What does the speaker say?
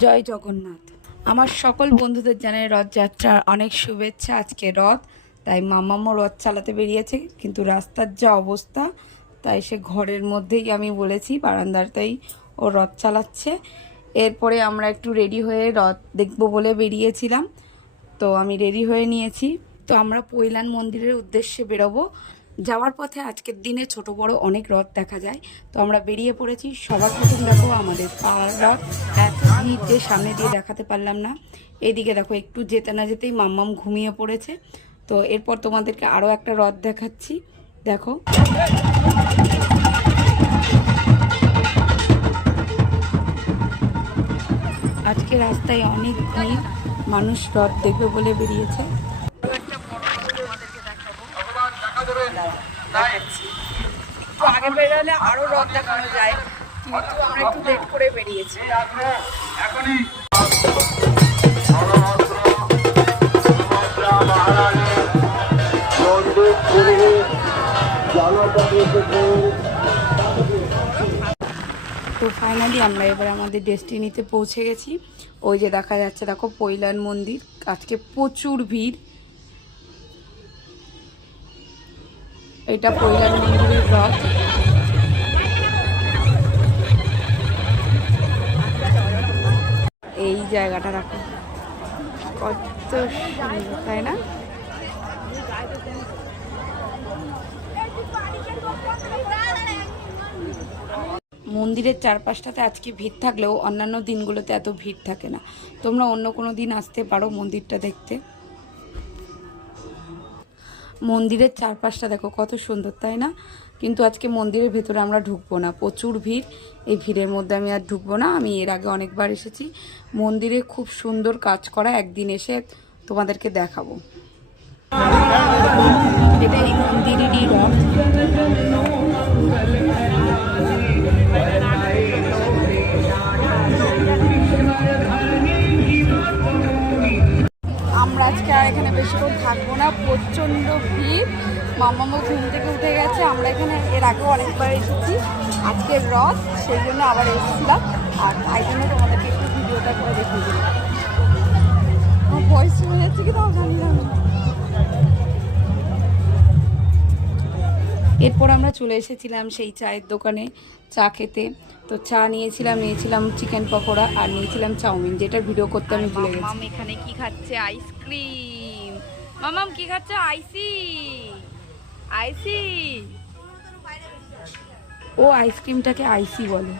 জয় জগন্নাথ। আমার সকল বন্ধুদের জানাই রথযাত্রার অনেক শুভেচ্ছা। আজকে রথ, তাই মামামও রথ চালাতে বেরিয়েছে, কিন্তু রাস্তার যা অবস্থা, তাই সে ঘরের মধ্যেই আমি বলেছি বারান্দাতেই ও রথ চালাচ্ছে। এরপরে আমরা একটু রেডি হয়ে রথ দেখবো বলে বেরিয়েছিলাম, তো আমি রেডি হয়ে নিয়েছি। তো আমরা পৈলান মন্দিরের উদ্দেশ্যে বেরোবো। যাওয়ার পথে আজকের দিনে ছোট বড় অনেক রথ দেখা যায়, তো আমরা বেরিয়ে পড়েছি। সবার প্রথম দেখো আমাদের পাড়ার রথ, এত ভিড় যে সামনে দিয়ে দেখাতে পারলাম না। এইদিকে দেখো একটু যেতে না যেতেই মাম্মাম ঘুমিয়ে পড়েছে। তো এরপর তোমাদেরকে আরও একটা রথ দেখাচ্ছি, দেখো। আজকে রাস্তায় অনেক ভিড়, মানুষ রথ দেখবে বলে বেরিয়েছে। একটু আগে বেরোলে আরো রথ দেখানো যায়, কিন্তু আমরা একটু লেট করে বেরিয়েছি। তো ফাইনালি আমরা এবার আমাদের ডেস্টিনিতে পৌঁছে গেছি। ওই যে দেখা যাচ্ছে, দেখো পৈলান মন্দির। আজকে প্রচুর ভিড়। এটা পৈলান মন্দিরের রথ। এই জায়গাটা দেখো কত সুন্দর, তাই না? মন্দিরের চারপাশটাতে আজকে ভিড় থাকলেও অন্যান্য দিনগুলোতে এত ভিড় থাকে না। তোমরা অন্য কোনো দিন আসতে পারো মন্দিরটা দেখতে। মন্দিরের চারপাশটা দেখো কত সুন্দর, তাই না? কিন্তু আজকে মন্দিরের ভেতরে আমরা ঢুকবো না, প্রচুর ভিড়। এই ভিড়ের মধ্যে আমি আর ঢুকবো না। আমি এর আগে অনেকবার এসেছি। মন্দিরে খুব সুন্দর কাজ করা, একদিন এসে তোমাদেরকে দেখাবো। এটা এই মন্দিরেরই রথ। আমরা আজকে আর এখানে বেশিক্ষণ থাকবো না, প্রচণ্ড ভিড়। মামামও ঘুম থেকে উঠে গেছে। আমরা এখানে এর আগেও অনেকবার এসেছি, আজকের রথ সেই জন্য আবার এসেছিলাম, আর তাই জন্য তোমাদেরকে একটু ভিডিওটা করে দেখিয়ে দিলাম। আমার বয়স হয়ে যাচ্ছে কি তাও জানি না। এরপর আমরা চলে এসেছিলাম সেই চায়ের দোকানে চা খেতে। তো চা নিয়েছিলাম চিকেন পকোড়া, আর নিয়েছিলাম চাউমিন, যেটা ভিডিও করতে আমি ভুলে গেছি। মামাম এখানে কি খাচ্ছে? আইসক্রিম। মামাম কি খাচ্ছে? আইসি। ও আইসক্রিমটাকে আইসি বলে।